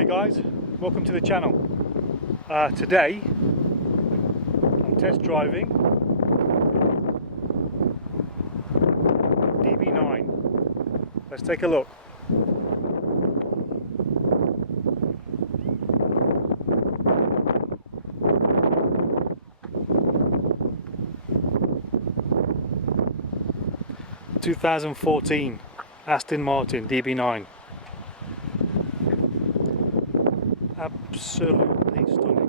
Hey guys, welcome to the channel. Today I'm test driving DB9. Let's take a look. (2014) Aston Martin DB9. Absolutely stunning.